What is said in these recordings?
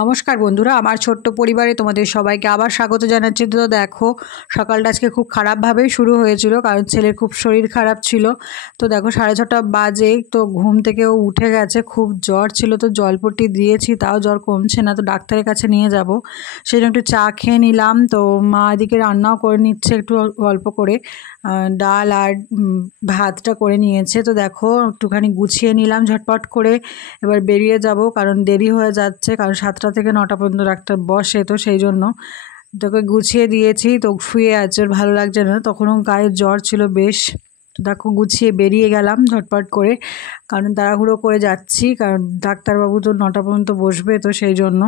নমস্কার বন্ধুরা, আমার ছোট্ট পরিবারে তোমাদের সবাইকে আবার স্বাগত জানাচ্ছি। তো দেখো, সকালটা আজকে খুব খারাপভাবেই শুরু হয়েছিল, কারণ ছেলের খুব শরীর খারাপ ছিল। তো দেখো 6:30 বাজে, তো ঘুম থেকেও উঠে গেছে, খুব জ্বর ছিল। তো জলপট্টি দিয়েছি, তাও জ্বর কমছে না। তো ডাক্তারের কাছে নিয়ে যাব, সেই জন্য একটু চা খেয়ে নিলাম। তো মা এদিকে রান্নাও করে নিচ্ছে একটু অল্প করে, ডাল আর ভাতটা করে নিয়েছে। তো দেখো একটুখানি গুছিয়ে নিলাম ঝটপট করে, এবার বেরিয়ে যাব, কারণ দেরি হয়ে যাচ্ছে, কারণ 7টা থেকে 9টা পর্যন্ত ডাক্তার বসে। তো সেই জন্য তোকে গুছিয়ে দিয়েছি। তো শুয়ে আছে, ওর ভালো লাগছে না, তখনও গায়ে জ্বর ছিল বেশ। তো দেখো গুছিয়ে বেরিয়ে গেলাম ঝটপট করে, কারণ তাড়াহুড়ো করে যাচ্ছি, কারণ ডাক্তারবাবু তো 9টা পর্যন্ত বসবে। তো সেই জন্য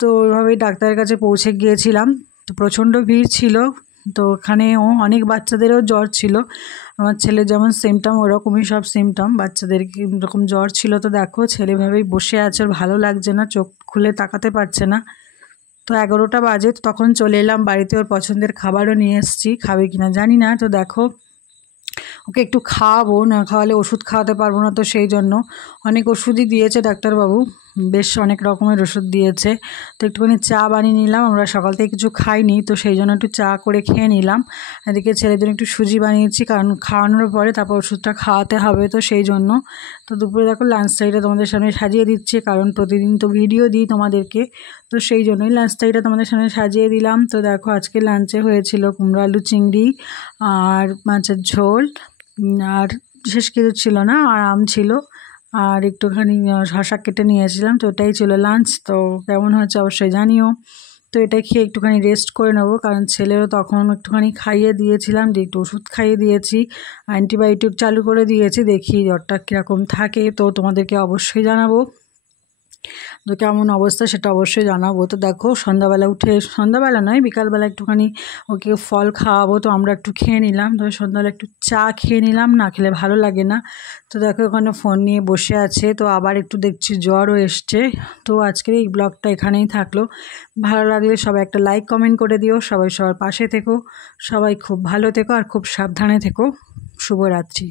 তো ওইভাবেই ডাক্তারের কাছে পৌঁছে গিয়েছিলাম। তো প্রচণ্ড ভিড় ছিল। তো ওখানেও অনেক বাচ্চাদেরও জ্বর ছিল, আমার ছেলের যেমন সিমটম ওরকমই সব সিমটম, বাচ্চাদের এরকম জ্বর ছিল। তো দেখো ছেলেভাবেই বসে আছে, ওর ভালো লাগছে না, চোখ খুলে তাকাতে পারছে না। তো 11টা বাজে, তো তখন চলে এলাম বাড়িতে। ওর পছন্দের খাবারও নিয়ে এসেছি, খাবে কিনা জানি না। তো দেখো ওকে একটু খাওয়াবো, না খাওয়ালে ওষুধ খাওয়াতে পারবো না। তো সেই জন্য অনেক ওষুধই দিয়েছে ডাক্তারবাবু, বেশ অনেক রকমের ওষুধ দিয়েছে। তো একটুখানি চা বানিয়ে নিলাম, আমরা সকাল থেকে কিছু খাইনি, তো সেই জন্য একটু চা করে খেয়ে নিলাম। এদিকে ছেলের জন্য একটু সুজি বানিয়েছি, কারণ খাওয়ানোর পরে তারপর ওষুধটা খাওয়াতে হবে। তো সেই জন্য তো দুপুরে দেখো লাঞ্চ টাইমটা তোমাদের সামনে সাজিয়ে দিচ্ছি, কারণ প্রতিদিন তো ভিডিও দিই তোমাদেরকে, তো সেই জন্যই লাঞ্চ টাইমটা তোমাদের সামনে সাজিয়ে দিলাম। তো দেখো আজকে লাঞ্চে হয়েছিল কুমড়ো আলু চিংড়ি আর মাছের ঝোল, আর বিশেষ কিছু ছিল না, আর আম ছিল, আর একটুখানি শসা কেটে নিয়েছিলাম। তো এটাই ছিল লাঞ্চ। তো কেমন হয়েছে অবশ্যই জানিও। তো এটা খেয়ে একটুখানি রেস্ট করে নেবো, কারণ ছেলেরও তখন একটুখানি খাইয়ে দিয়েছিলাম, যে একটু ওষুধ খাইয়ে দিয়েছি, অ্যান্টিবায়োটিক চালু করে দিয়েছি, দেখি জ্বরটা কীরকম থাকে। তো তোমাদেরকে অবশ্যই জানাবো, তো কেমন অবস্থা সেটা অবশ্যই জানাবো। তো দেখো সন্ধ্যাবেলা উঠে, সন্ধ্যাবেলা নয় বিকালবেলা একটুখানি ওকে ফল খাওয়াবো, তো আমরা একটু খেয়ে নিলাম। তো সন্ধ্যাবেলা একটু চা খেয়ে নিলাম, না খেলে ভালো লাগে না। তো দেখো ওখানে ফোন নিয়ে বসে আছে, তো আবার একটু দেখছি জ্বরও এসছে। তো আজকের এই ব্লগটা এখানেই থাকলো। ভালো লাগলে সবাই একটা লাইক কমেন্ট করে দিও, সবাই সবার পাশে থেকো, সবাই খুব ভালো থেকো আর খুব সাবধানে থেকো। শুভরাত্রি।